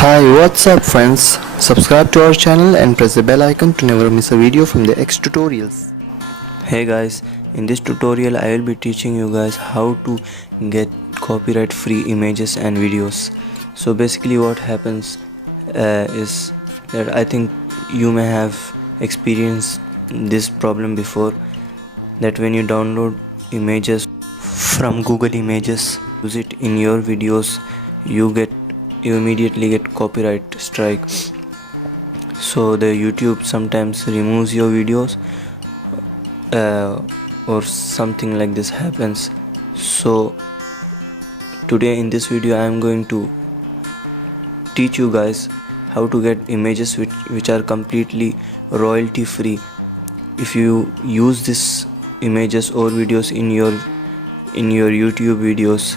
Hi, what's up friends? Subscribe to our channel and press the bell icon to never miss a video from the xtutorials. Hey guys, in this tutorial I will be teaching you guys how to get copyright free images and videos. So basically what happens is that I think you may have experienced this problem before, that when you download images from Google Images, use it in your videos, you immediately get copyright strike. So the YouTube sometimes removes your videos or something like this happens. So today in this video I am going to teach you guys how to get images which are completely royalty free. If you use this images or videos in your YouTube videos,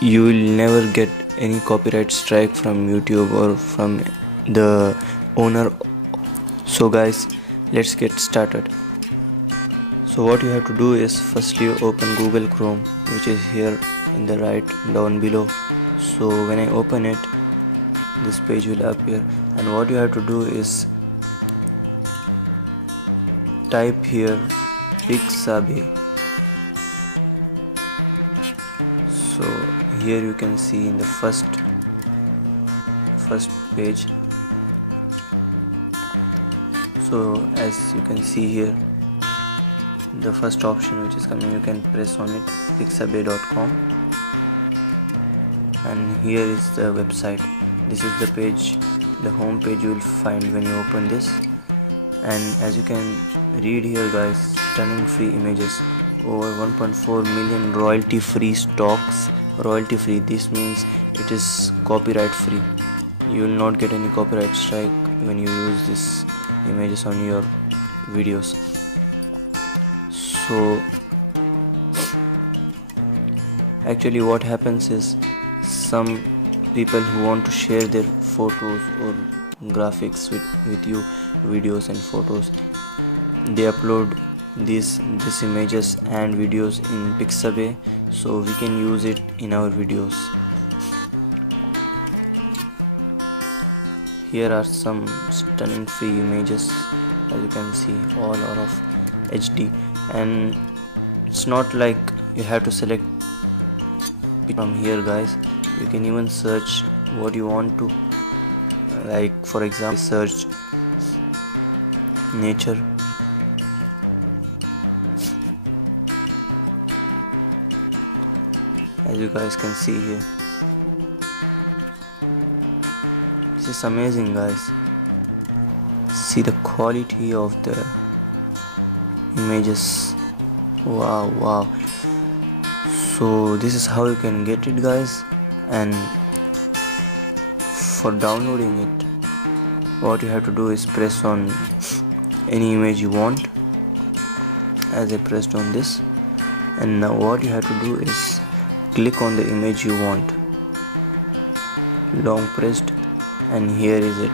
you will never get any copyright strike from YouTube or from the owner. So guys, let's get started. So what you have to do is firstly open Google Chrome, which is here in the right down below. So when I open it, this page will appear, and what you have to do is type here PIXABAY. So here you can see in the first page. So as you can see here, the first option which is coming, you can press on it, pixabay.com, and here is the website. This is the page, the home page you will find when you open this. And as you can read here guys, stunning free images, over 1.4 million royalty free stocks. Royalty free, this means it is copyright free. You will not get any copyright strike when you use this images on your videos. So actually what happens is, some people who want to share their photos or graphics with you, videos and photos, they upload these images and videos in PIXABAY, so we can use it in our videos. Here are some stunning free images. As you can see, all are of HD, and it's not like you have to select it from here guys. You can even search what you want to, like for example search nature. As you guys can see here, this is amazing guys. See the quality of the images. Wow. So this is how you can get it guys. And for downloading it, what you have to do is press on any image you want, as I pressed on this. And now what you have to do is click on the image you want, long pressed, and here is it.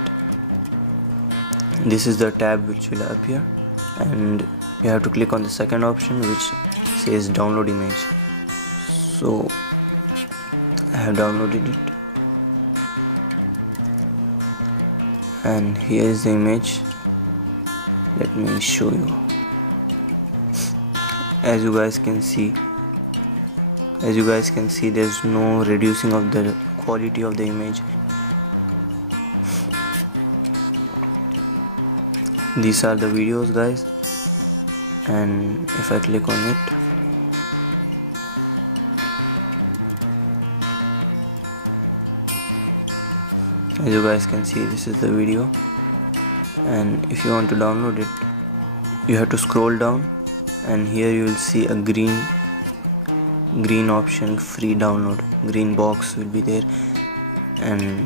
This is the tab which will appear, and you have to click on the second option which says download image. So I have downloaded it, and here is the image. Let me show you. As you guys can see, there's no reducing of the quality of the image. These are the videos guys, and if I click on it, as you guys can see, this is the video. And if you want to download it, you have to scroll down, and here you will see a green option, free download. Green box will be there, and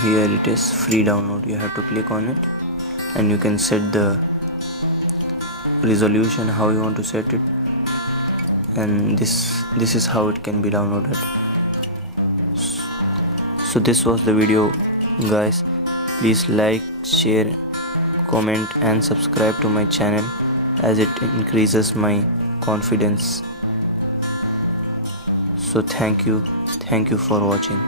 here it is, free download. You have to click on it, and you can set the resolution how you want to set it, and this is how it can be downloaded. So this was the video guys. Please like, share, comment and subscribe to my channel, as it increases my confidence. So thank you for watching.